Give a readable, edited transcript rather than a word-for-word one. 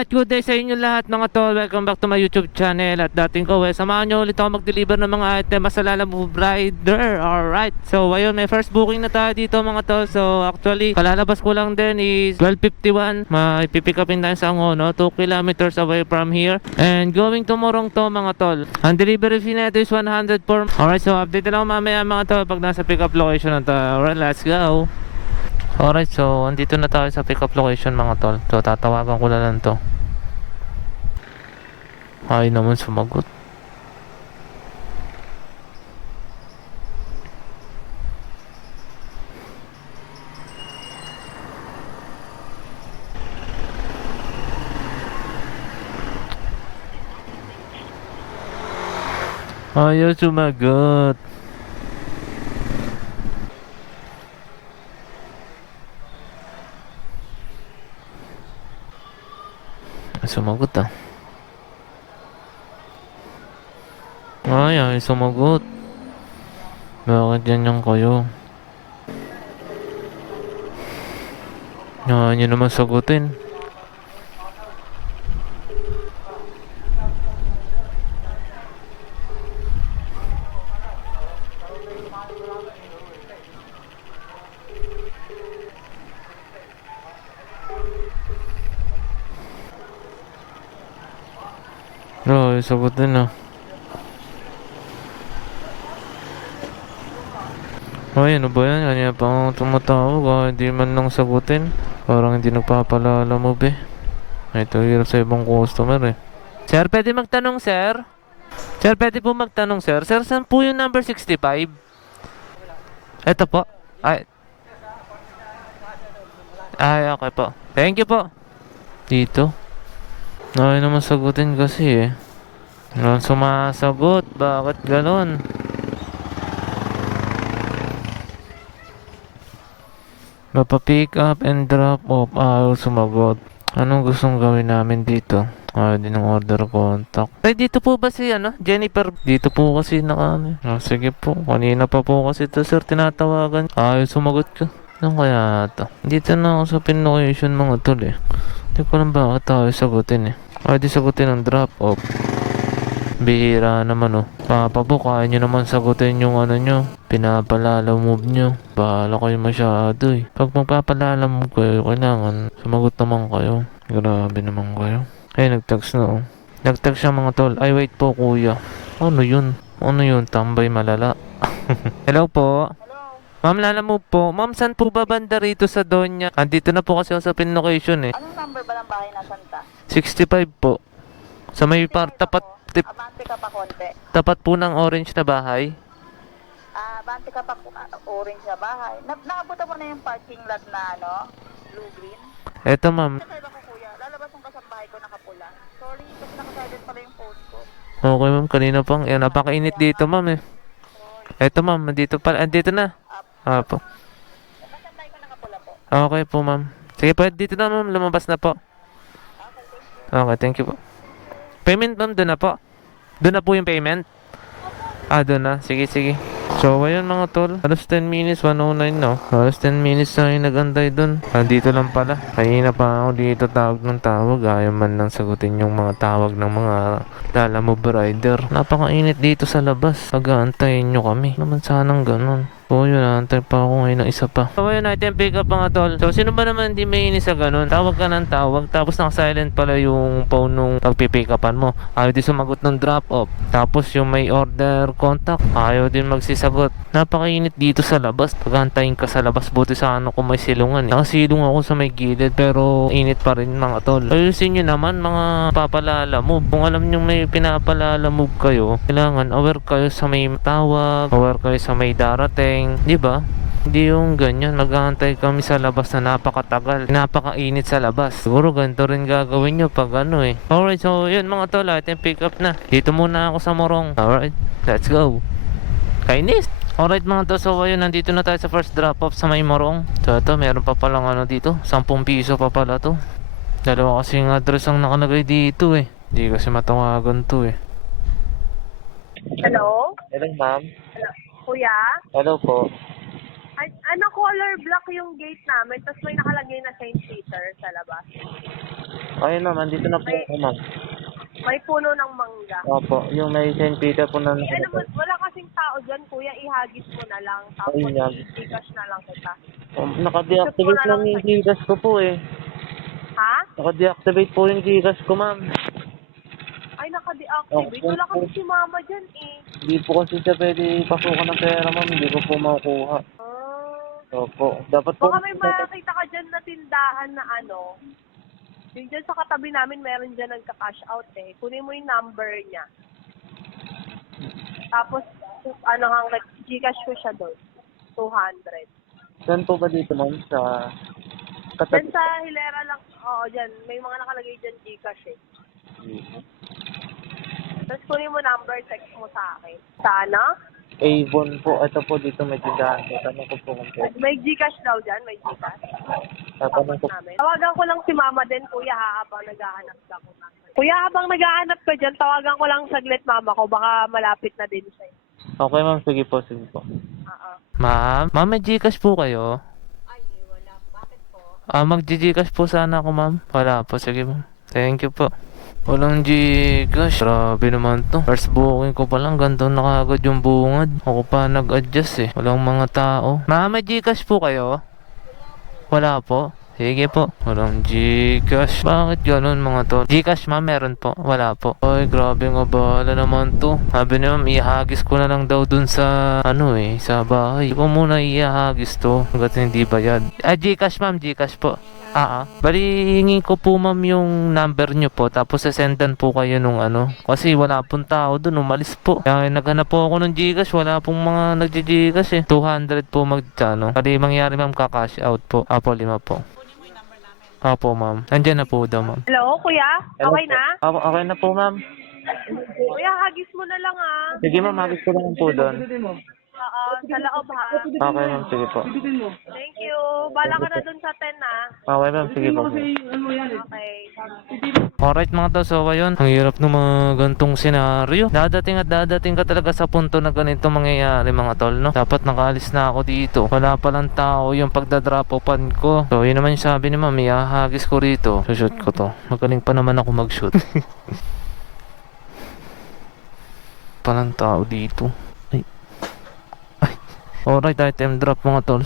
Alright, good day sa inyo lahat mga tol. Welcome back to my YouTube channel. At dating ko, samahan nyo ulit ako mag-deliver ng mga item sa Lalamove Rider. Alright, so ayun, may first booking na tayo dito mga tol. So actually, kalalabas ko lang din is 12:51. May pipick upin tayo sa Angono, 2 kilometers away from here. And going to Morong to mga tol. Ang delivery fee na ito is 100 per. Alright, so update na lang mamaya mga tol pag nasa pick up location na tayo. Alright, let's go. Alright, so andito na tayo sa pick up location mga tol. So tatawagan ko na lang to. Ay naman sumagot. Ayaw sumagot. Sumagot ah. Ay, sumagot. Bakit ganyan kayo? Ayaw nyo naman sagutin. Ay, sagutin ah. Ay, ano ba yan? Kanya pa akong tumatawag ah. Hindi man lang sagutin. Parang hindi nagpapalala mo be. Ito hirap sa ibang customer eh. Sir, pwede magtanong sir? Sir, pwede po magtanong sir? Sir, saan po yung number 65? Ito po. Ay, okay po. Thank you po. Dito. Ay naman sagutin kasi eh. Ano sumasagot? Bakit ganon? Mapa-pick up and drop off. Ayaw sumagot. Anong gustong gawin namin dito? Ayaw din ng order contact. Ay, dito po ba si Jennifer? Dito po kasi sige po. Kanina pa po kasi ito sir tinatawagan. Ayaw sumagot ka. Ano kaya ito? Dito na ako sa pin location mga tol eh. Hindi ko lang bakit tayo sagutin eh. Ay, di sagutin ang drop off. Bihira naman oh. Papabook, kaya nyo naman sagutin yung nyo. Pinapalala move nyo. Bahala kayo masyado eh. Pag magpapalala move kayo, kailangan sumagot naman kayo. Grabe naman kayo. Ay, nag-text na oh. Nag-text siya mga tol. Ay, wait po kuya. Ano yun? Ano yun? Tambay malala. Hello po. Ma'am, Lala Move po. Ma'am, saan po ba banda rito sa Donya? Andito na po kasi ako sa pin location eh. Anong number ba ng bahay na Santa? 65 po. Sa may tapat. Abante ka pa konti. Tapat po ng orange na bahay. Abante ka pa orange na bahay. Naabutan mo na yung parking lot na blue-green? Eto ma'am. Kasi ako kuya, lalabas yung kasambahay ko nakapula. Sorry, kasi nakasilent pala yung phone ko. Okay ma'am, kanina pang napakainit dito ma'am eh. Eto ma'am, andito na. Po. Yung kasambahay ko nakapula po. Okay po ma'am. Sige po, dito na ma'am, lumabas na po. Okay, thank you po. Payment ma'am, doon na po. Doon na po yung payment. Doon na. Sige, sige. So, ayun mga tol. Halos 10 minutes, 109 no. Halos 10 minutes na yung nag-antay doon. Dito lang pala. Kanina pa ako dito tawag ng tawag. Ayaw man lang sagutin yung mga tawag ng mga Lalamove Rider. Napakainit dito sa labas. Pag-aantayin nyo kami. Naman sanang ganun. Oo, yun, antay pa ako ngayon ng isa pa. So, ayun, item pick up mga tol. So, sino ba naman hindi may inis sa ganun? Tawag ka ng tawag, tapos naka-silent pala yung phone nung pagpipick upan mo. Ayaw din sumagot ng drop off. Tapos yung may order contact, ayaw din magsisagot. Napakainit dito sa labas. Pag-antayin ka sa labas, buti sa kung may silungan eh. Nakasilong ako sa may gilid, pero init pa rin mga tol. Ayusin nyo naman mga papalala move. Kung alam nyo may pinapalala move kayo, kailangan aware kayo sa may tawag, aware kayo sa may darating. Di ba? Hindi yung ganyan, mag-aantay kami sa labas na napakatagal, napakainit sa labas. Siguro ganito rin gagawin nyo pag eh. Alright, so yun mga tol, ating pick up na. Dito muna ako sa Morong. Alright, let's go. Kainis! Alright mga tol, so ayun, nandito na tayo sa first drop off sa may Morong. So ito, meron pa palang dito, 10 piso pa pala to. Dalawa kasing address ang nakalagay dito eh. Hindi kasi matawagan to eh. Hello? Hello ma'am. Hello? Kuya? Hello po. Ano, color black yung gate namin, tapos may nakalagay na St. Peter sa labas. Ayun ma'am, andito na po ako ma'am. May puno ng mangga. Opo, yung may St. Peter po na Ano mo, wala kasing tao dyan, kuya, ihagis mo na lang, tapos Ayun yan. i-gcash na lang kita. Naka-deactivate lang yung Gcash ko po eh. Ha? Naka-deactivate po yung Gcash ko ma'am. Ay, naka-deactivate. Wala kasi si mama dyan eh. Hindi po kasi siya pwede pasukan ng pera ma'am, hindi ko po makukuha. Opo, dapat po. Baka may makakita ka dyan na tindahan na ano. Yung dyan sa katabi namin, meron dyan nagka-cash out eh. Kunin mo yung number niya. Tapos, ano hanggang Gcash ko siya doon. 200. Saan po ba dito ma'am? Sa Dyan sa Hilera lang. Oo, dyan. May mga nakalagay dyan Gcash eh. Tapos kunin mo number, text mo sa akin. Sana? Avon po, ito po dito may tindahan po. Tanong ko po kung pwede. May Gcash daw dyan, may Gcash. Tatanong ko. Tawagan ko lang si mama din, kuya, habang naghahanap ka ko. Kuya, habang naghahanap ka dyan, tawagan ko lang saglit mama ko, baka malapit na din siya. Okay ma'am, sige po, sige po. Oo. Ma'am, may Gcash po kayo? Ay, wala. Bakit po? Mag-Gcash po sana ako ma'am. Wala po, sige ma'am. Thank you po. Walang Gcash. Grabe naman to. First booking ko pa lang, ganito na kagad yung bungad. Ako pa nag-adjust eh. Walang mga tao. Ma'am, may Gcash po kayo? Wala po. Sige po. Walang Gcash. Bakit ganun mga to? Gcash ma'am, meron po. Wala po. Ay, grabe nga bahala naman to. Sabi ni ma'am, ihagis ko na lang daw dun sa, sa bahay. Hindi ko muna ihagis to. Hanggat hindi bayad. Gcash ma'am, Gcash po. Bali, hingi ko po ma'am yung number nyo po. Tapos sasendan po kayo nung Kasi wala pong tao dun. Umalis po. Kaya naghanap po ako ng Gcash. Wala pong mga nagji-Gcash eh. 200 po Kali mangyari ma'am, kakash out po. Apo, 5 po. Opo, ma'am. Nandiyan na po daw, ma'am. Hello, kuya? Okay na? Okay na po, ma'am. Kuya, hagis mo na lang ah. Sige, ma'am. Hagis ko lang po doon. Oo, sa loob ha. Okay, ma'am. Sige po. Thank you. Bala ka na dun sa 10 ah. Okay, ma'am. Sige po. Okay. Alright mga to, so ayun, ang hirap ng mga gantong senaryo. Dadating ka talaga sa punto na ganito mangyayari mga tol, no? Dapat nakaalis na ako dito. Wala palang tao yung pagdadrop offan ko. So yun naman yung sabi ni ma'am, ihahagis ko rito. Shoot ko to. Magaling pa naman ako mag-shoot. Palang tao dito. Ay. Alright, item drop mga tol.